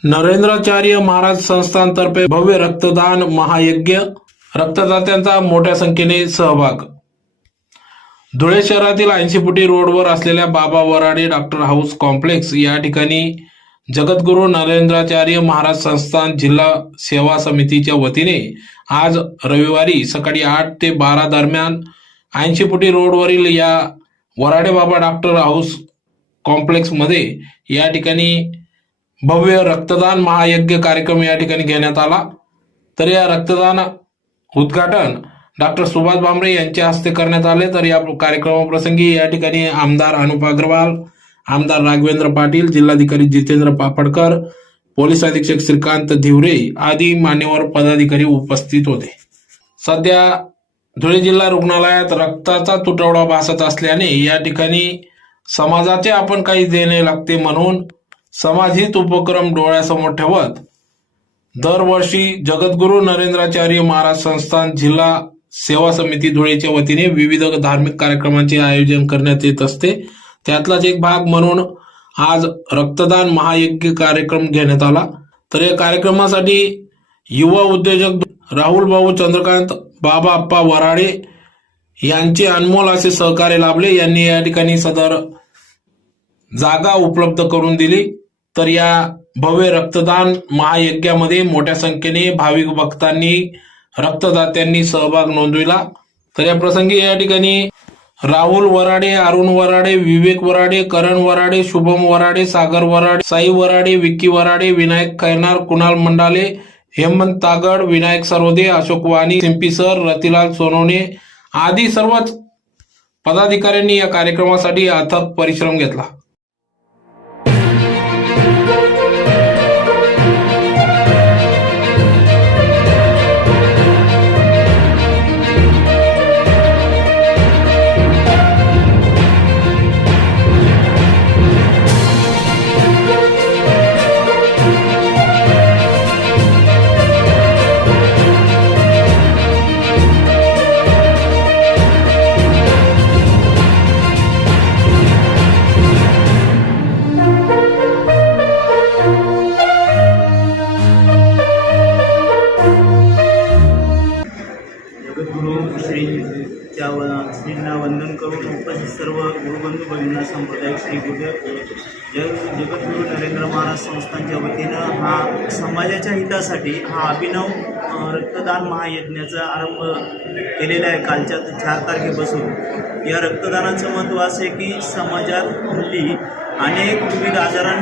नरेंद्राचार्य महाराज संस्थानतर्फे भव्य रक्तदान महायज्ञ, रक्तदात्यांचा मोठ्या संख्येने सहभाग। धुळे शहरातील 80 फुटी रोडवर असलेल्या बाबा वराडे डॉक्टर हाऊस कॉम्प्लेक्स या ठिकाणी जगद्गुरू नरेंद्राचार्य महाराज संस्थान जिल्हा सेवा समितीच्या वतीने आज रविवारी सकाळी 8 ते 12 दरम्यान 80 फुटी रोडवरील या वराडे बाबा डॉक्टर हाऊस कॉम्प्लेक्स मध्ये या ठिकाणी भव्य रक्तदान महायज्ञ कार्यक्रम या ठिकाणी घेण्यात आला। तर या रक्तदान उद्घाटन डॉक्टर सुभाष भामरे यांच्या हस्ते करण्यात आले। तर या कार्यक्रमाप्रसंगी या ठिकाणी आमदार अनुप अग्रवाल, आमदार राघवेंद्र पाटील, जिल्हाधिकारी जितेंद्र पापडकर, पोलीस अधीक्षक श्रीकांत धिवरे आदी मान्यवर पदाधिकारी उपस्थित होते। सध्या धुळे जिल्हा रुग्णालयात रक्ताचा तुटवडा भासत असल्याने या ठिकाणी समाजाचे आपण काही देणे लागते म्हणून समाजहित उपक्रम डोळ्यासमोर ठेवत दरवर्षी जगद्गुरू नरेंद्राचार्य महाराज संस्थान जिल्हा सेवा समिती धुळेच्या वतीने विविध धार्मिक कार्यक्रमांचे आयोजन करण्यात येत असते। त्यातलाच एक भाग म्हणून आज रक्तदान महायज्ञ कार्यक्रम घेण्यात आला। तर या कार्यक्रमासाठी युवा उद्योजक राहुल भाऊ चंद्रकांत बाबा अप्पा वराडे यांचे अनमोल असे सहकार्य लाभले। यांनी या ठिकाणी सदर जागा उपलब्ध करून दिली। तर या भव्य रक्तदान महायज्ञामध्ये मोठ्या संख्येने भाविक भक्तांनी, रक्तदात्यांनी सहभाग नोंदविला। तर या प्रसंगी या ठिकाणी राहुल वराडे, अरुण वराडे, विवेक वराडे, करण वराडे, शुभम वराडे, सागर वराडे, साई वराडे, विक्की वराडे, विनायक खैरनार, कुणाल मंडाले, हेमंत तागड, विनायक सरोदे, अशोक वाणी, सिंपी सर, रतिलाल सोनवणे आदी सर्वच पदाधिकाऱ्यांनी या कार्यक्रमासाठी अथक परिश्रम घेतला। श्रींना वंदन करून उपस्थित सर्व गुरुबंधू भगिनींना सांप्रदायिक श्री जगद्गुरू नरेंद्र महाराज संस्थानच्या वतीनं हा समाजाच्या हितासाठी हा अभिनव रक्तदान महायज्ञाचा आरंभ केलेला आहे। कालच्या 4 तारखेपासून या रक्तदानाचं महत्त्व असे की समाजात हल्ली अनेक विविध आजारांनी